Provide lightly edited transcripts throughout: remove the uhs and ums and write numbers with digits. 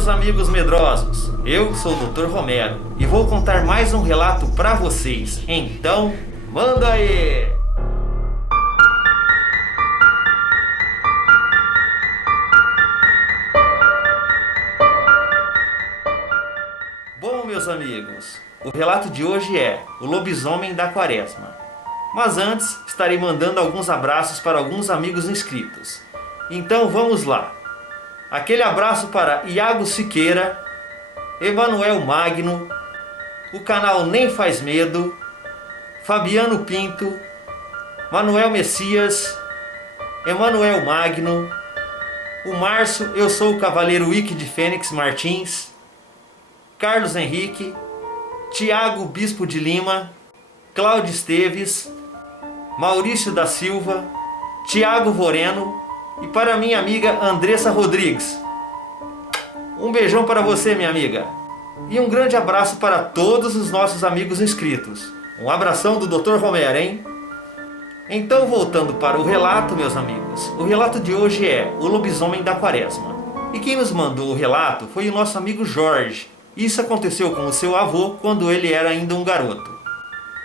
meus amigos medrosos, eu sou o Dr. Romero e vou contar mais um relato pra vocês, então manda aí! Bom, meus amigos, o relato de hoje é o lobisomem da quaresma. Mas antes, estarei mandando alguns abraços para alguns amigos inscritos. Então vamos lá. Aquele abraço para Iago Siqueira, Emanuel Magno, o canal Nem Faz Medo, Fabiano Pinto, Manuel Messias, Emanuel Magno, o Márcio, eu sou o Cavaleiro Wiki de Fênix Martins, Carlos Henrique, Tiago Bispo de Lima, Cláudio Esteves, Maurício da Silva, Tiago Voreno e para minha amiga Andressa Rodrigues. Um beijão para você, minha amiga. E um grande abraço para todos os nossos amigos inscritos. Um abração do Dr. Romero, hein? Então, voltando para o relato, meus amigos. O relato de hoje é o lobisomem da quaresma. E quem nos mandou o relato foi o nosso amigo Jorge. Isso aconteceu com o seu avô quando ele era ainda um garoto.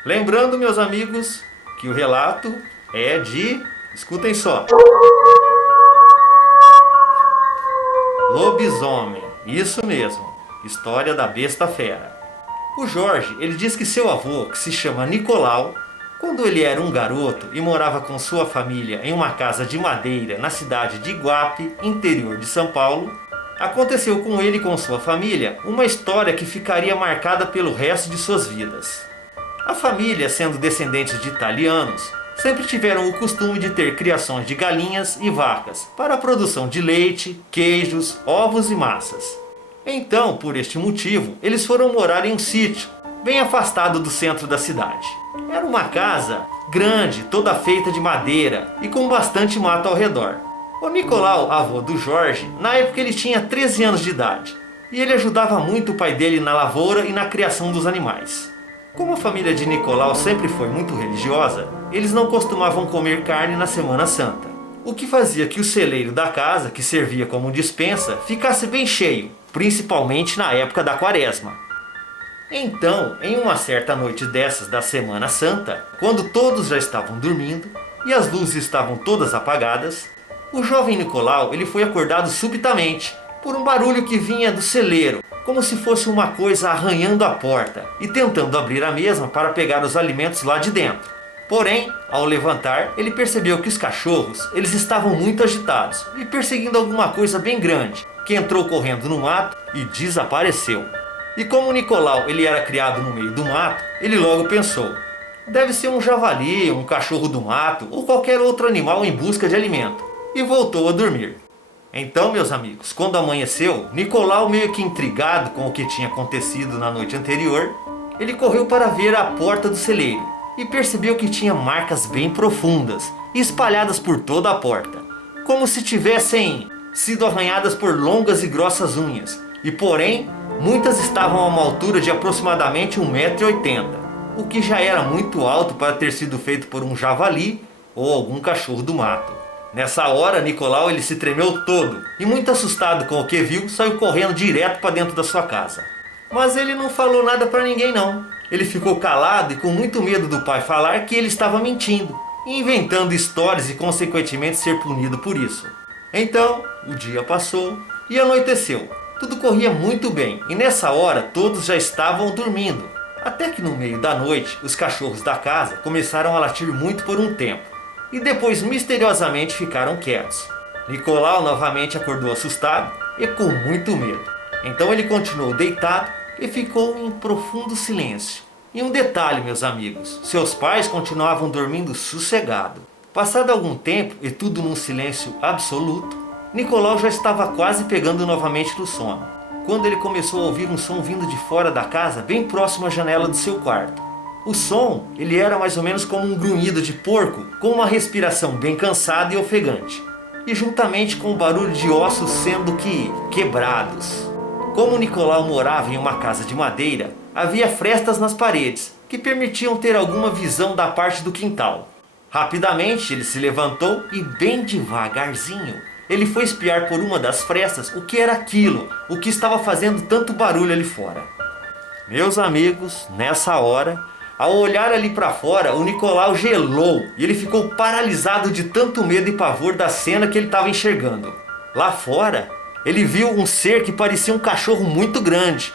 Lembrando, meus amigos, que o relato é de... escutem só. Lobisomem, isso mesmo, história da besta fera. O Jorge, ele diz que seu avô, que se chama Nicolau, quando ele era um garoto e morava com sua família em uma casa de madeira na cidade de Iguape, interior de São Paulo, aconteceu com ele e com sua família uma história que ficaria marcada pelo resto de suas vidas. A família, sendo descendentes de italianos, sempre tiveram o costume de ter criações de galinhas e vacas para a produção de leite, queijos, ovos e massas. Então, por este motivo, eles foram morar em um sítio, bem afastado do centro da cidade. Era uma casa grande, toda feita de madeira e com bastante mato ao redor. O Nicolau, avô do Jorge, na época ele tinha 13 anos de idade e ele ajudava muito o pai dele na lavoura e na criação dos animais. Como a família de Nicolau sempre foi muito religiosa, eles não costumavam comer carne na Semana Santa, o que fazia que o celeiro da casa, que servia como despensa, ficasse bem cheio, principalmente na época da quaresma. Então, em uma certa noite dessas da Semana Santa, quando todos já estavam dormindo e as luzes estavam todas apagadas, o jovem Nicolau ele foi acordado subitamente por um barulho que vinha do celeiro, como se fosse uma coisa arranhando a porta e tentando abrir a mesma para pegar os alimentos lá de dentro. Porém, ao levantar, ele percebeu que os cachorros eles estavam muito agitados e perseguindo alguma coisa bem grande, que entrou correndo no mato e desapareceu. E como o Nicolau ele era criado no meio do mato, ele logo pensou: deve ser um javali, um cachorro do mato ou qualquer outro animal em busca de alimento. E voltou a dormir. Então, meus amigos, quando amanheceu, Nicolau, meio que intrigado com o que tinha acontecido na noite anterior, ele correu para ver a porta do celeiro e percebeu que tinha marcas bem profundas e espalhadas por toda a porta, como se tivessem sido arranhadas por longas e grossas unhas, e porém, muitas estavam a uma altura de aproximadamente 1,80 m, o que já era muito alto para ter sido feito por um javali ou algum cachorro do mato. Nessa hora, Nicolau ele se tremeu todo e, muito assustado com o que viu, saiu correndo direto para dentro da sua casa. Mas ele não falou nada para ninguém não. Ele ficou calado e com muito medo do pai falar que ele estava mentindo, inventando histórias e consequentemente ser punido por isso. Então, o dia passou e anoiteceu. Tudo corria muito bem e nessa hora todos já estavam dormindo. Até que no meio da noite, os cachorros da casa começaram a latir muito por um tempo. E depois misteriosamente ficaram quietos. Nicolau novamente acordou assustado e com muito medo. Então ele continuou deitado e ficou em profundo silêncio. E um detalhe, meus amigos, seus pais continuavam dormindo sossegado. Passado algum tempo e tudo num silêncio absoluto, Nicolau já estava quase pegando novamente no sono, quando ele começou a ouvir um som vindo de fora da casa, bem próximo à janela do seu quarto. O som, ele era mais ou menos como um grunhido de porco, com uma respiração bem cansada e ofegante, e juntamente com o barulho de ossos sendo quebrados. Como Nicolau morava em uma casa de madeira, havia frestas nas paredes, que permitiam ter alguma visão da parte do quintal. Rapidamente ele se levantou e bem devagarzinho, ele foi espiar por uma das frestas o que era aquilo, o que estava fazendo tanto barulho ali fora. Meus amigos, nessa hora, ao olhar ali para fora, o Nicolau gelou e ele ficou paralisado de tanto medo e pavor da cena que ele estava enxergando. Lá fora, ele viu um ser que parecia um cachorro muito grande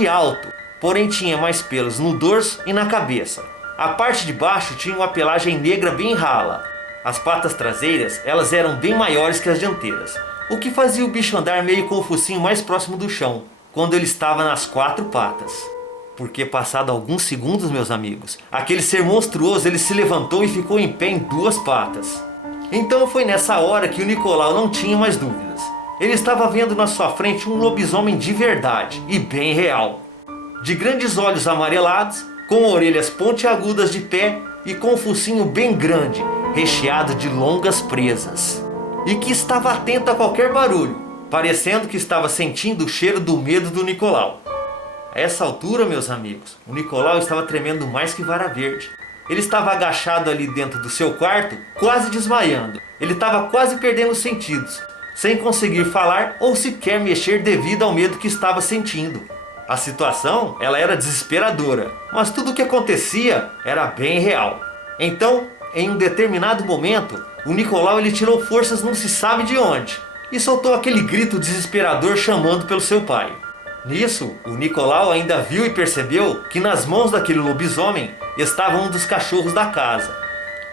e alto, porém tinha mais pelos no dorso e na cabeça. A parte de baixo tinha uma pelagem negra bem rala. As patas traseiras, elas eram bem maiores que as dianteiras, o que fazia o bicho andar meio com o focinho mais próximo do chão, quando ele estava nas 4 patas. Porque passado alguns segundos, meus amigos, aquele ser monstruoso ele se levantou e ficou em pé em 2 patas. Então foi nessa hora que o Nicolau não tinha mais dúvidas. Ele estava vendo na sua frente um lobisomem de verdade e bem real. De grandes olhos amarelados, com orelhas pontiagudas de pé e com um focinho bem grande, recheado de longas presas. E que estava atento a qualquer barulho, parecendo que estava sentindo o cheiro do medo do Nicolau. A essa altura, meus amigos, o Nicolau estava tremendo mais que vara verde. Ele estava agachado ali dentro do seu quarto, quase desmaiando. Ele estava quase perdendo os sentidos, sem conseguir falar ou sequer mexer devido ao medo que estava sentindo. A situação, ela era desesperadora, mas tudo o que acontecia era bem real. Então, em um determinado momento, o Nicolau ele tirou forças não se sabe de onde e soltou aquele grito desesperador chamando pelo seu pai. Nisso, o Nicolau ainda viu e percebeu que nas mãos daquele lobisomem estava um dos cachorros da casa.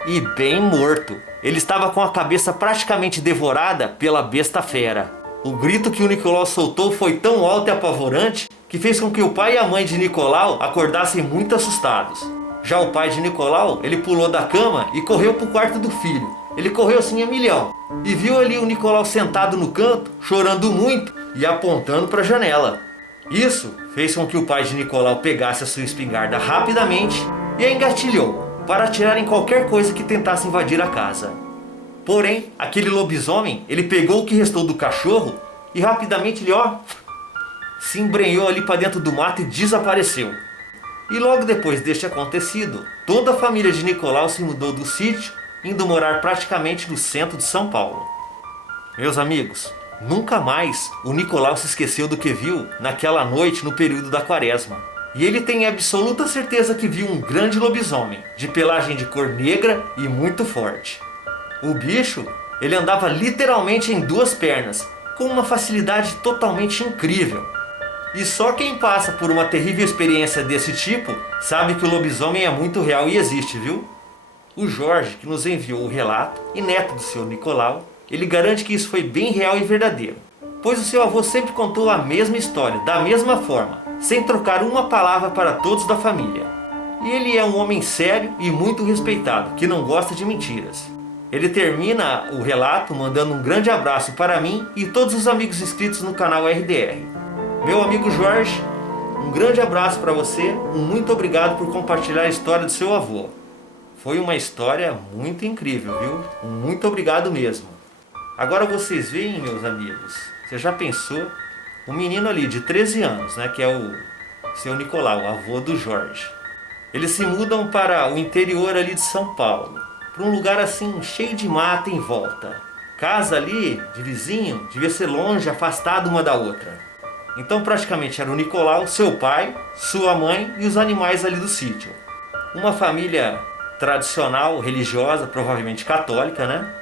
E bem morto. Ele estava com a cabeça praticamente devorada pela besta fera. O grito que o Nicolau soltou foi tão alto e apavorante que fez com que o pai e a mãe de Nicolau acordassem muito assustados. Já o pai de Nicolau, ele pulou da cama e correu para o quarto do filho. Ele correu assim a milhão e viu ali o Nicolau sentado no canto, chorando muito e apontando para a janela. Isso fez com que o pai de Nicolau pegasse a sua espingarda rapidamente e a engatilhou para atirar em qualquer coisa que tentasse invadir a casa. Porém, aquele lobisomem, ele pegou o que restou do cachorro e rapidamente ele, se embrenhou ali para dentro do mato e desapareceu. E logo depois deste acontecido, toda a família de Nicolau se mudou do sítio, indo morar praticamente no centro de São Paulo. Meus amigos, nunca mais o Nicolau se esqueceu do que viu naquela noite no período da quaresma. E ele tem absoluta certeza que viu um grande lobisomem, de pelagem de cor negra e muito forte. O bicho, ele andava literalmente em 2 pernas, com uma facilidade totalmente incrível. E só quem passa por uma terrível experiência desse tipo, sabe que o lobisomem é muito real e existe, viu? O Jorge, que nos enviou o relato, e neto do seu Nicolau, ele garante que isso foi bem real e verdadeiro, pois o seu avô sempre contou a mesma história, da mesma forma, sem trocar uma palavra para todos da família. E ele é um homem sério e muito respeitado, que não gosta de mentiras. Ele termina o relato mandando um grande abraço para mim e todos os amigos inscritos no canal RDR. Meu amigo Jorge, um grande abraço para você, muito obrigado por compartilhar a história do seu avô. Foi uma história muito incrível, viu? Muito obrigado mesmo. Agora vocês veem, meus amigos, você já pensou? Um menino ali de 13 anos, né, que é o seu Nicolau, o avô do Jorge. Eles se mudam para o interior ali de São Paulo, para um lugar assim cheio de mata em volta. Casa ali de vizinho devia ser longe, afastada uma da outra. Então praticamente era o Nicolau, seu pai, sua mãe e os animais ali do sítio. Uma família tradicional, religiosa, provavelmente católica, né?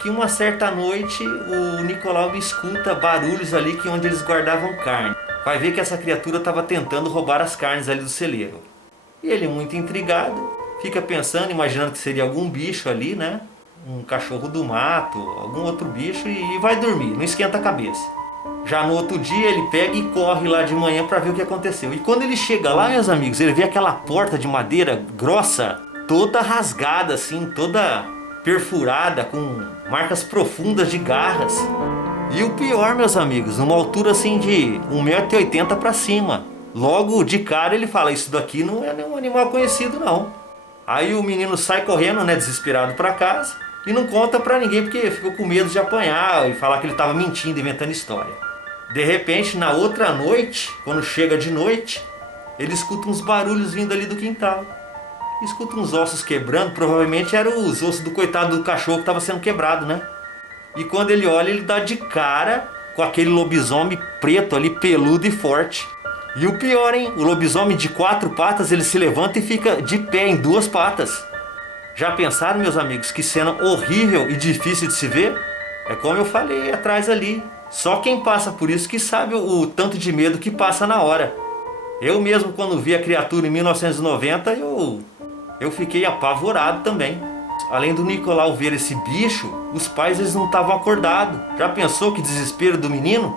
Que uma certa noite o Nicolau escuta barulhos ali que onde eles guardavam carne. Vai ver que essa criatura estava tentando roubar as carnes ali do celeiro. E ele, muito intrigado, fica pensando, imaginando que seria algum bicho ali, né? Um cachorro do mato, algum outro bicho, e vai dormir, não esquenta a cabeça. Já no outro dia ele pega e corre lá de manhã para ver o que aconteceu. E quando ele chega lá, meus amigos, ele vê aquela porta de madeira grossa, toda rasgada assim, toda perfurada, com marcas profundas de garras. E o pior, meus amigos, numa altura assim de 1,80 m para cima. Logo de cara ele fala, isso daqui não é nenhum animal conhecido não. Aí o menino sai correndo, né, desesperado para casa e não conta para ninguém porque ficou com medo de apanhar e falar que ele estava mentindo, inventando história. De repente, na outra noite, quando chega de noite, ele escuta uns barulhos vindo ali do quintal. Escuta uns ossos quebrando, provavelmente eram os ossos do coitado do cachorro que estava sendo quebrado, né? E quando ele olha, ele dá de cara com aquele lobisomem preto ali, peludo e forte. E o pior, hein? O lobisomem de 4 patas, ele se levanta e fica de pé em 2 patas. Já pensaram, meus amigos, que cena horrível e difícil de se ver? É como eu falei atrás ali. Só quem passa por isso que sabe o tanto de medo que passa na hora. Eu mesmo, quando vi a criatura em 1990, eu fiquei apavorado também. Além do Nicolau ver esse bicho, os pais eles não estavam acordados. Já pensou que desespero do menino?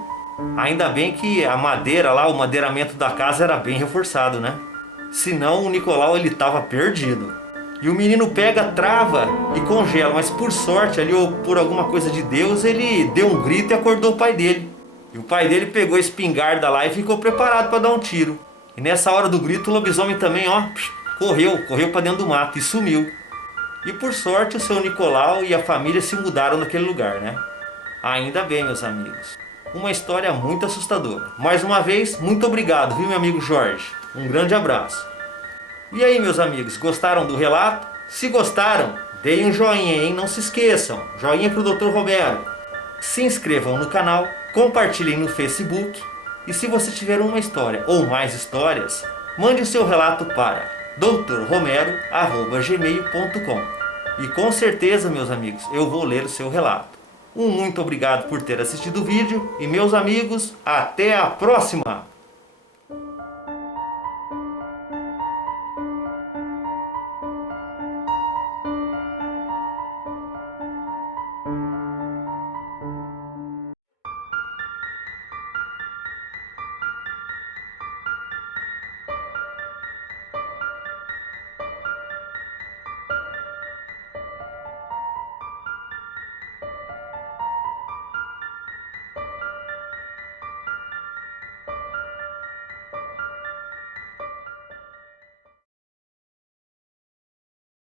Ainda bem que a madeira lá, o madeiramento da casa era bem reforçado, né? Senão o Nicolau ele estava perdido. E o menino pega, trava e congela, mas por sorte ali ou por alguma coisa de Deus, ele deu um grito e acordou o pai dele. E o pai dele pegou a espingarda lá e ficou preparado para dar um tiro. E nessa hora do grito o lobisomem também, ó, correu para dentro do mato e sumiu. E por sorte o seu Nicolau e a família se mudaram naquele lugar, né? Ainda bem, meus amigos. Uma história muito assustadora. Mais uma vez, muito obrigado, viu, meu amigo Jorge? Um grande abraço. E aí, meus amigos, gostaram do relato? Se gostaram, deem um joinha, hein? Não se esqueçam, joinha pro Dr. Romero. Se inscrevam no canal, compartilhem no Facebook. E se você tiver uma história ou mais histórias, mande o seu relato para drromero@gmail.com. E com certeza, meus amigos, eu vou ler o seu relato. Um muito obrigado por ter assistido o vídeo e, meus amigos, até a próxima!